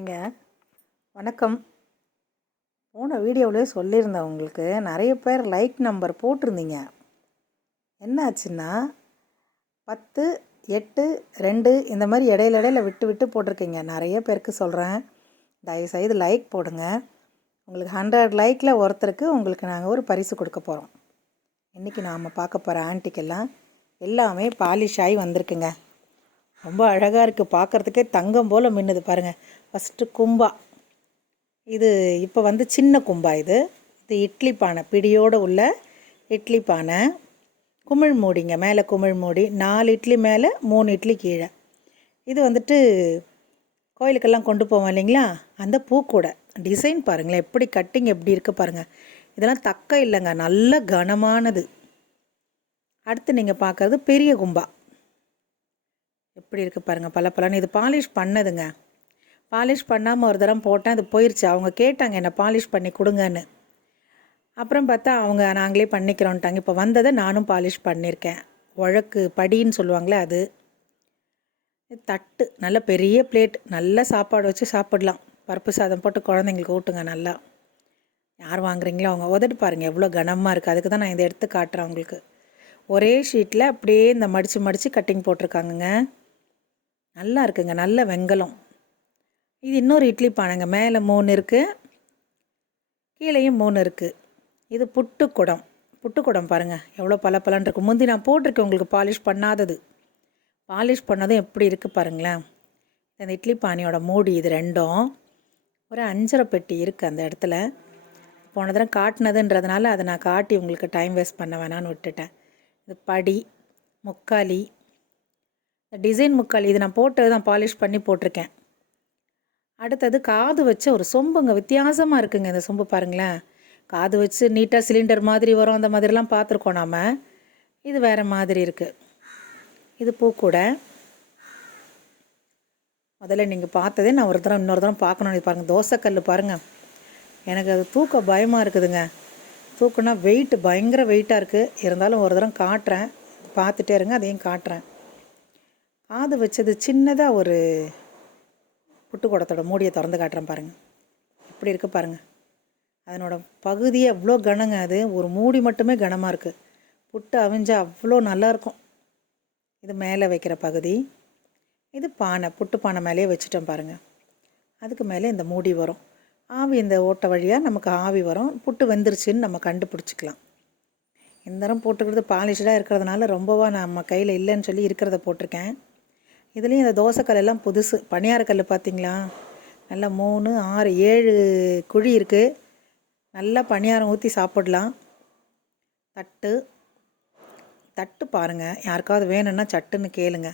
ஏங்க வணக்கம். போன வீடியோவிலே சொல்லியிருந்தேன், உங்களுக்கு நிறைய பேர் லைக் நம்பர் போட்டிருந்தீங்க. என்ன ஆச்சுன்னா 10, 8, 2 இந்த மாதிரி இடையில விட்டு விட்டு போட்டிருக்கீங்க. நிறைய பேருக்கு சொல்கிறேன், தயவுசெய்து லைக் போடுங்க. உங்களுக்கு 100 லைக்கில் ஒருத்தருக்கு உங்களுக்கு நாங்கள் ஒரு பரிசு கொடுக்க போகிறோம். இன்றைக்கி நாம் பார்க்க போகிற ஆன்ட்டிக்கெல்லாம் எல்லாமே பாலிஷ் ஆகி வந்திருக்குங்க. ரொம்ப அழகாக இருக்குது, பார்க்குறதுக்கே தங்கம் போல் மின்னுது பாருங்கள். ஃபஸ்ட்டு கும்பா, இது இப்போ சின்ன கும்பா. இது இட்லி பானை, பிடியோடு உள்ள இட்லி பானை. குமிழ் மூடிங்க, மேலே குமிழ் மூடி, 4 இட்லி மேலே 3 இட்லி கீழே. இது கோயிலுக்கெல்லாம் கொண்டு போவோம் இல்லைங்களா, அந்த பூக்கூடை டிசைன் பாருங்களேன், எப்படி கட்டிங் எப்படி இருக்குது பாருங்கள். இதெல்லாம் தக்க இல்லைங்க, நல்ல கனமானது. அடுத்து நீங்கள் பார்க்குறது பெரிய கும்பா, எப்படி இருக்குது பாருங்கள், பல இது பாலிஷ் பண்ணதுங்க. பாலிஷ் பண்ணாமல் ஒரு தரம் போட்டேன், அது போயிடுச்சு. அவங்க கேட்டாங்க என்னை பாலிஷ் பண்ணி கொடுங்கன்னு. அப்புறம் பார்த்தா அவங்க நாங்களே பண்ணிக்கிறோன்ட்டாங்க. இப்போ வந்ததை நானும் பாலிஷ் பண்ணியிருக்கேன். உழக்கு படின்னு சொல்லுவாங்களே அது. தட்டு நல்ல பெரிய பிளேட், நல்ல சாப்பாடு வச்சு சாப்பிடலாம். பருப்பு சாதம் போட்டு குழந்தைங்களுக்கு ஊட்டுங்க நல்லா. யார் வாங்குறீங்களோ அவங்க. உதட்டு பாருங்கள் எவ்வளோ கனமாக இருக்குது. அதுக்கு தான் நான் இதை எடுத்து காட்டுறேன் உங்களுக்கு. ஒரே ஷீட்டில் அப்படியே இந்த மடித்து கட்டிங் போட்டிருக்காங்கங்க. நல்லா இருக்குங்க, நல்ல வெங்கலம். இது இன்னொரு இட்லி பானைங்க, மேலே 3 இருக்குது, கீழேயும் 3 இருக்குது. இது புட்டுக்குடம் பாருங்கள் எவ்வளோ பலன்னு இருக்குது. முந்தி நான் போட்டிருக்கேன் உங்களுக்கு பாலிஷ் பண்ணாதது. பாலிஷ் பண்ணதும் எப்படி இருக்குது பாருங்களேன். இந்த இட்லி பானையோட மூடி இது ரெண்டும். ஒரு 5.5 பெட்டி இருக்குது அந்த இடத்துல. போன தடவை காட்டினதுன்றதுனால அதை நான் காட்டி உங்களுக்கு டைம் வேஸ்ட் பண்ண வேணான்னு விட்டுட்டேன். இது படி, முக்காலி, இந்த டிசைன் முக்காலி, இது நான் போட்டு தான் பாலிஷ் பண்ணி போட்டிருக்கேன். அடுத்தது காது வச்ச ஒரு சொம்புங்க, வித்தியாசமாக இருக்குங்க இந்த சொம்பு பாருங்களேன். காது வச்சு நீட்டாக சிலிண்டர் மாதிரி வரும், அந்த மாதிரிலாம் பார்த்துருக்கோம் நாம். இது வேறு மாதிரி இருக்குது. இது பூக்கூடை. முதல்ல நீங்கள் பார்த்ததே நான் இன்னொரு தரம் பார்க்கணுன்னு பாருங்கள். தோசைக்கல் பாருங்கள், எனக்கு அது தூக்க பயமாக இருக்குதுங்க. தூக்குனா வெயிட்டு பயங்கர வெயிட்டாக இருக்குது. இருந்தாலும் ஒரு தரம் காட்டுறேன், பார்த்துட்டே இருங்க, அதையும் காட்டுறேன். காது வச்சது சின்னதாக ஒரு புட்டுக்குடத்தோட மூடியை திறந்து காட்டுறேன் பாருங்கள், இப்படி இருக்குது பாருங்கள். அதனோட பகுதியே அவ்வளோ கனங்க. அது ஒரு மூடி மட்டுமே கனமாக இருக்குது. புட்டு அவிஞ்சால் அவ்வளோ நல்லாயிருக்கும். இது மேலே வைக்கிற பகுதி. இது பானை, புட்டு பானை மேலேயே வச்சுட்டோம் பாருங்கள். அதுக்கு மேலே இந்த மூடி வரும். ஆவி இந்த ஓட்டை வழியாக நமக்கு ஆவி வரும். புட்டு வெந்துருச்சுன்னு நம்ம கண்டுபிடிச்சிக்கலாம். இந்த தரம் போட்டுக்கிறது பாலிஷ்டாக இருக்கிறதுனால ரொம்பவா நம்ம கையில் இல்லைன்னு சொல்லி இருக்கிறத போட்டிருக்கேன். இதுலேயும் இந்த தோசைக்கல் எல்லாம் புதுசு. பணியாரக்கல் பார்த்திங்களா, நல்லா 3, 6, 7 குழி இருக்குது. நல்லா பணியாரம் ஊற்றி சாப்பிடலாம். தட்டு பாருங்கள், யாருக்காவது வேணும்னா சட்டுன்னு கேளுங்க.